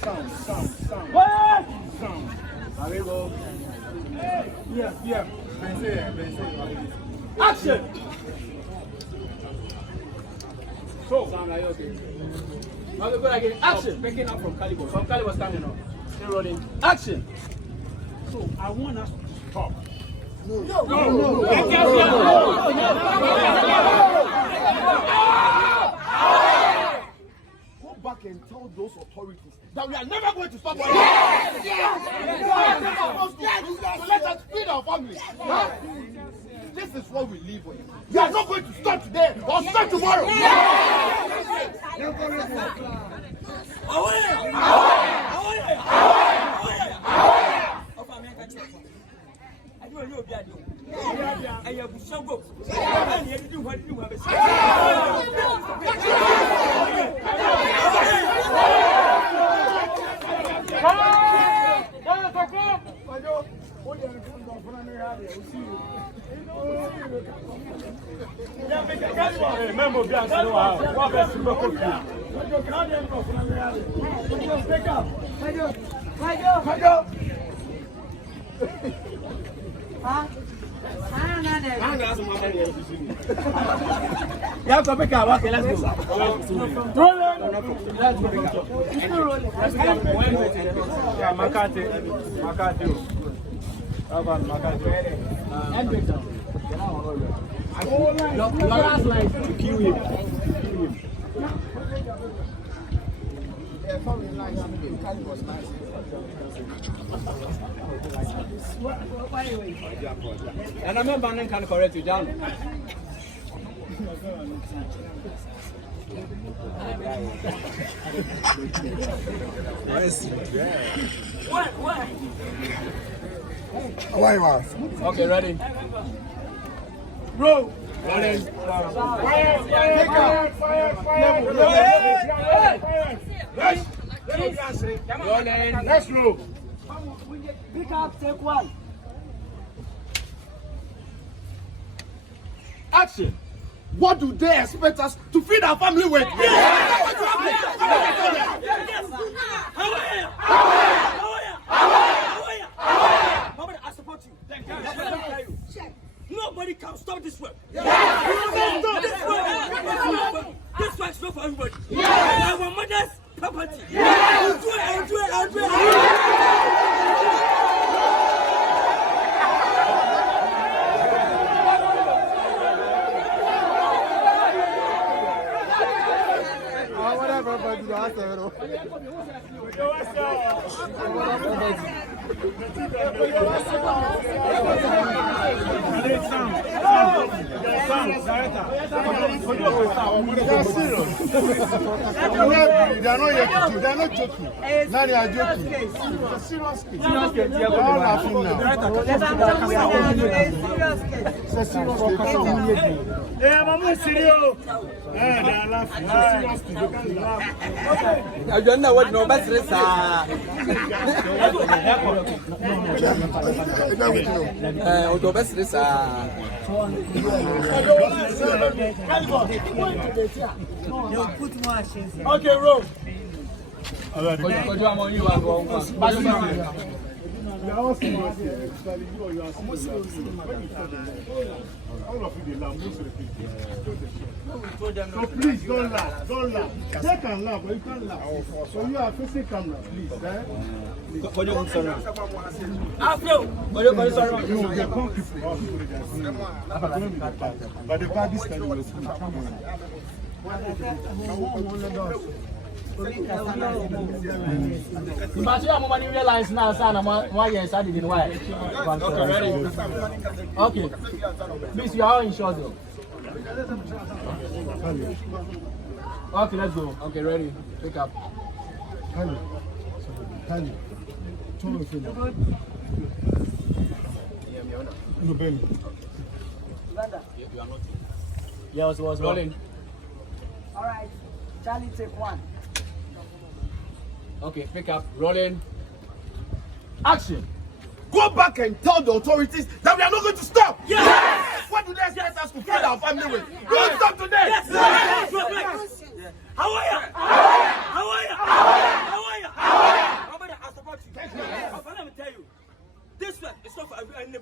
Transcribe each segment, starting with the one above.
Sound. What? Sound. There we go. Yeah. Action. So. Sound like okay. Now we go again. Action. Picking up from Caliber. From Caliber standing up. Still rolling. Action. So I want us to stop. No. Go back and tell those authorities that we are never going to stop. To let us feed our family. Huh? This is what we live with. We are not going to stop today or stop tomorrow. You have to pick up. Okay, let's go. Yeah, McCarthy. Your last line to kill him. And I remember I can correct you, John. Why? Okay, ready. Bro. Rolling. Fire. Rolling. Next row. Pick up, take one. Action. What do they expect us to feed our family with? I support you. Nobody can stop this work. This work is not for everybody. Our mother's property. I'll do it. Whatever, but you have to. They are not joking. Now they are joking. It's a serious case. They are all laughing now. It's a serious case. Hey, Mamu, serious. They are laughing. It's a serious case. They can't laugh. I don't know what no best is. Okay, roll. All of you laugh, most of the people. So please don't laugh. They can laugh, but you can't laugh. So you are facing camera, please. But the body stand will come but you have realize now, son, why you started in why? Okay. Please, you are insured though. Okay, let's go. Okay, ready. Pick up. You baby. Yeah, was rolling. All right. Charlie, take one. Okay, pick up, rolling. Action. Go back and tell the authorities that we are not going to stop. Yes. What do they expect us to feed our family with? Don't stop today. Yes. How are you?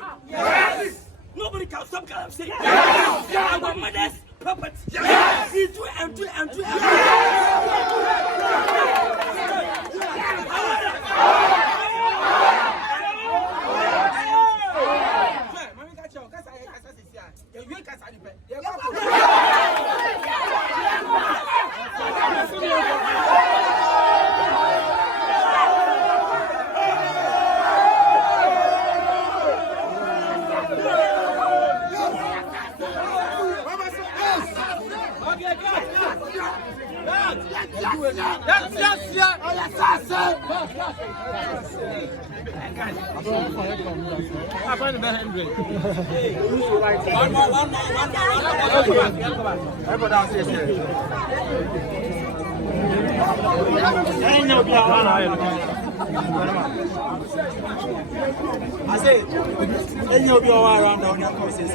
everybody. Yes. Nobody can stop Galamsey. Yes. Our mother's property. Yes. We do and do and do and do. I say, and you'll be all around on your courses.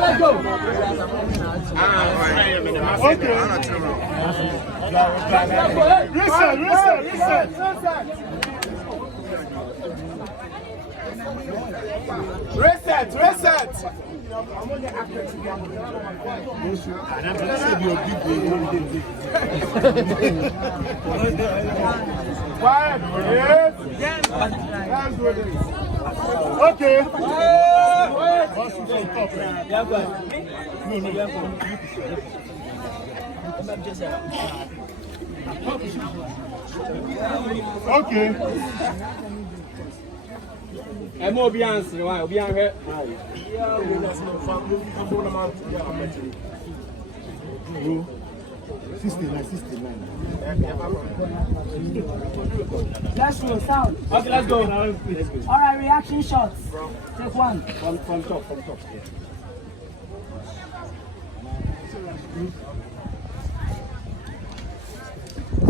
Let's go. Reset. Okay. Okay. I'm going to be answering. Why? I'll be on here. Let's roll sound. Okay, let's go. All right, reaction shots. Take one. From top. Yeah.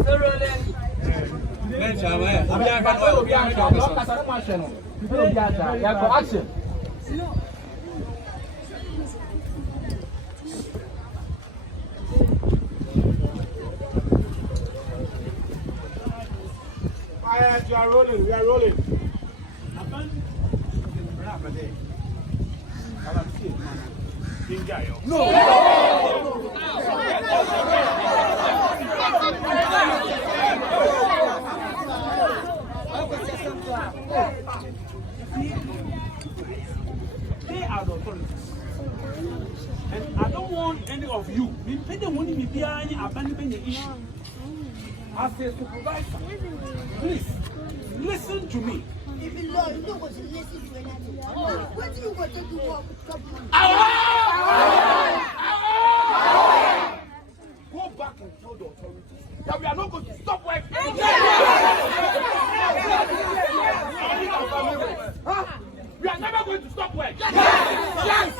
Still rolling. Action. We are rolling. They are the authorities. And I don't want any of you. We pay the money behind abandoning the issue. As a supervisor, please listen to me. If you know what to listen to anything, what do you want to do work with government? Go back and tell the authorities that we are not going to stop working. We are never going to stop work. Yes.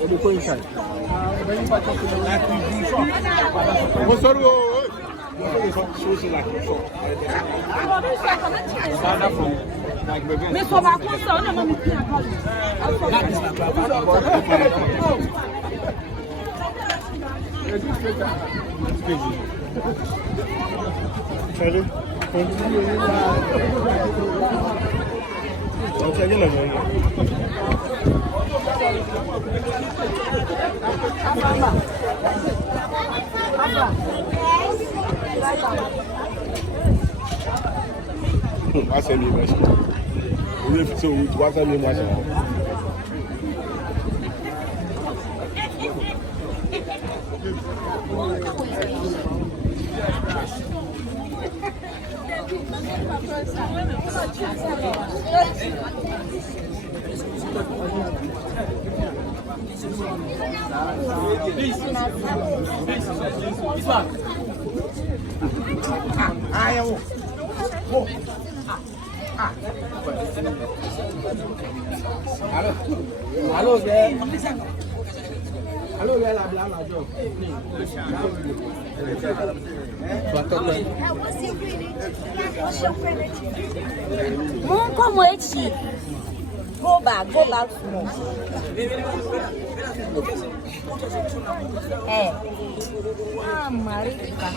Let me go inside. What's sorry? Mais ça va comme ça, on a même plus à parler. What's your name? So, what's your name? Hello there. Hello there, la blama job. Como é que go back small. Marica.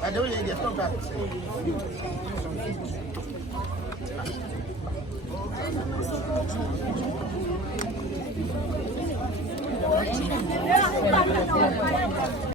I don't need to stop that.